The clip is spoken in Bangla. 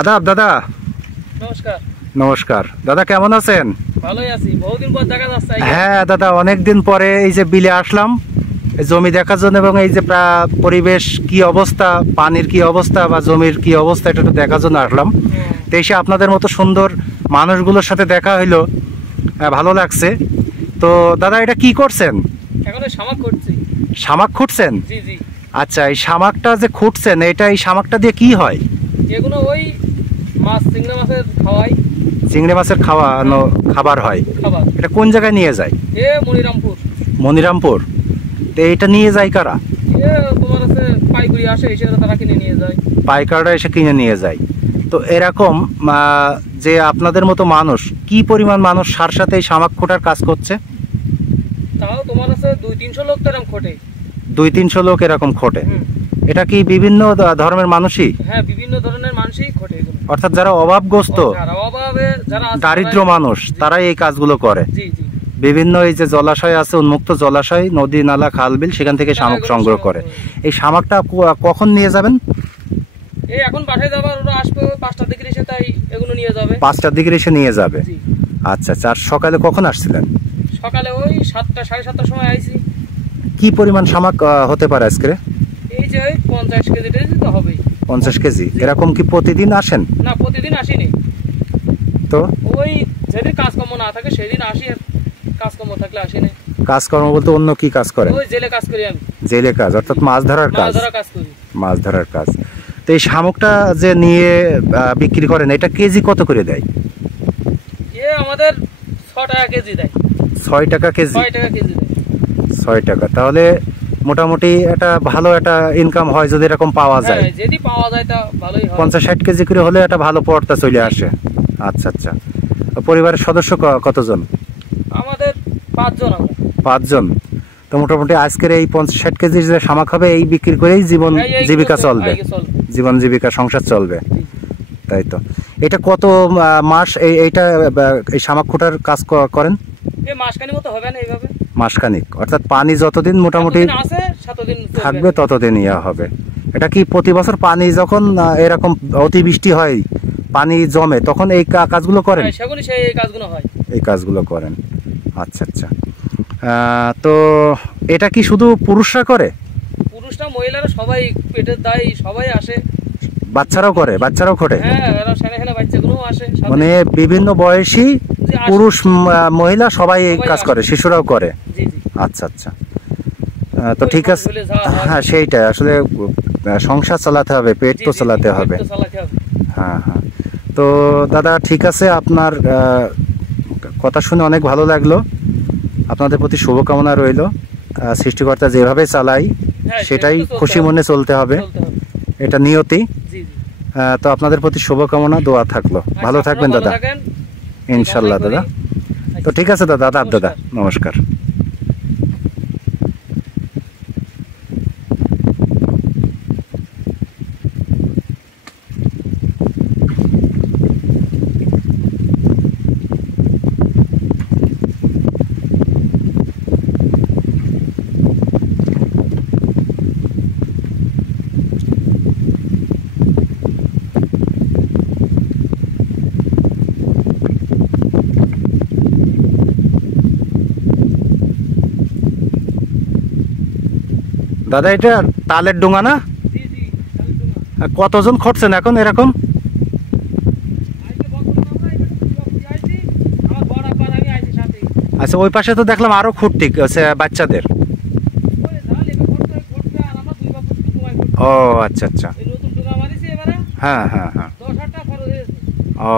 আদাব দাদা। নমস্কার। নমস্কার দাদা, কেমন আছেন? ভালোই আছি, বহুদিন পর দেখা যাচ্ছে। হ্যাঁ দাদা, অনেকদিন পরে এই যে বিলে আসলাম জমি দেখার জন্য, এবং এই যে পরিবেশ কি অবস্থা, পানির কি অবস্থা বা জমির কি অবস্থা, এটা দেখার জন্য আসলাম। তো এসে আপনাদের মতো সুন্দর মানুষগুলোর সাথে দেখা হইলো, ভালো লাগছে। তো দাদা, এটা কি করছেন? এখন শামাক করছি। শামাক খুঁটছেন? জি জি। আচ্ছা, এই শামাকটা যে খুঁটছেন, এই শামাকটা দিয়ে কি হয়? এগুলো ওই মাছ, চিংড়ি মাছের খাওয়াই। চিংড়ি মাছের খাবার হয়। খাবার। এটা কোন জায়গায় নিয়ে যায়? মনিরামপুর। মনিরামপুর। তো এটা নিয়ে যায় কারা? তোমার আছে পাইকারি আসে, এসে তারা কিনে নিয়ে যায়। পাইকাররা এসে কিনে নিয়ে যায়। তো এরকম যে আপনাদের মতো মানুষ, কি পরিমাণ মানুষ সার সাথে এই শামাক খোঁটার কাজ করছে? তাও তোমার আছে 200-300 লোক তো এরকম খোটে। 200-300 লোক এরকম খোটে। এটা কি বিভিন্ন ধর্মের মানুষই? হ্যাঁ, বিভিন্ন ধরনের মানুষই খোটে এগুলো। অর্থাৎ যারা অভাবগ্রস্ত, যারা দারিদ্র মানুষ, তারাই এই কাজগুলো করে। জি জি। বিভিন্ন এই যে জলাশয় আছে, উন্মুক্ত জলাশয়, নদী নালা, খাল বিল, সেখান থেকে শামুক সংগ্রহ করে। এই শামাকটা কখন নিয়ে যাবেন? এই এখন পাঠিয়ে যাবার, ওরা আসবে 5টার দিকে এসে, তাই এগুলো নিয়ে যাবে। 5টার দিকে এসে নিয়ে যাবে। আচ্ছা আচ্ছা। আর সকালে কখন আসছিলেন? সকালে ওই 7টা, 7:30টার সময় আইছি। কি পরিমাণ শামাক হতে পারে আজকে? এই যে 50 কেজি তো হবে। 50 কেজি। এরকম কি প্রতিদিন আসেন? না, প্রতিদিন আসিনি। তো ওই যেদিন কাজকর্ম না থাকে সেদিন আসি, আর কাজকর্ম থাকলে আসিনি। কাজকর্ম বলতে অন্য কি কাজ করেন? ওই জেলে কাজ করি আমি। জেলে কাজ, অর্থাৎ মাছ ধরার কাজ? মাছ ধরার কাজ করি। মাছ ধরার কাজ। তো এই শামুকটা যে নিয়ে বিক্রি করেন, এটা কেজি কত করে দেয়? আমাদের 6 টাকা কেজি দেয়। 6 টাকা কেজি? 6 টাকা কেজি দেয়। 6 টাকা। তাহলে মোটামুটি একটা ভালো একটা ইনকাম হয় যদি এরকম পাওয়া যায়। যদি পাওয়া যায় তা ভালোই হয়। 50-60 কেজি করে হলে একটা ভালো পড়তা চলে আসে। আচ্ছা আচ্ছা। পরিবারের সদস্য কতজন? আমাদের 5 জন। 5 জন। তো মোটামুটি আজকের এই 50-60 কেজি যে শামাক হবে, এই বিক্রি করেই জীবিকা চলবে, জীবন জীবিকা সংসার চলবে, তাই তো? এটা কত মাস এইটা এই শামাক খোঁটার কাজ করেন? মাসখানেক মতো হবে না এইভাবে। মাসখানেক, অর্থাৎ পানি যতদিন মোটামুটি থাকবে ততদিন ইয়া হবে। এটা কি প্রতি বছর পানি যখন এরকম অতিবৃষ্টি হয়, পানি জমে, তখন এই কাজগুলো করেন? এই কাজগুলো করেন। আচ্ছা আচ্ছা। তো এটা কি শুধু পুরুষরা করে? পুরুষরা, মহিলারা সবাই পেটের দায়, সবাই আসে। বাচ্চারাও করে? বাচ্চারাও খোটে? হ্যাঁ, বাচ্চাগুলোও আসে। মানে বিভিন্ন বয়সী পুরুষ মহিলা সবাই এই কাজ করে, শিশুরাও করে? আচ্ছা আচ্ছা। তো ঠিক আছে। হ্যাঁ, সেইটাই আসলে সংসার চালাতে হবে, পেট তো চালাতে হবে। হ্যাঁ হ্যাঁ। তো দাদা ঠিক আছে, আপনার কথা শুনে অনেক ভালো লাগলো। আপনাদের প্রতি শুভকামনা রইল। সৃষ্টিকর্তা যেভাবে চালাই সেটাই খুশি মনে চলতে হবে, এটা নিয়তি। তো আপনাদের প্রতি শুভকামনা, দোয়া থাকলো। ভালো থাকবেন দাদা, ইনশাল্লাহ দাদা। তো ঠিক আছে দাদা। আদাব দাদা, নমস্কার। দাদা, এটা তালের ডোঙা না? কতজন খটছেন এখন এরকম? আচ্ছা, ওই পাশে তো দেখলাম আরো খুঁটতি বাচ্চাদের। ও আচ্ছা আচ্ছা। হ্যাঁ হ্যাঁ হ্যাঁ। ও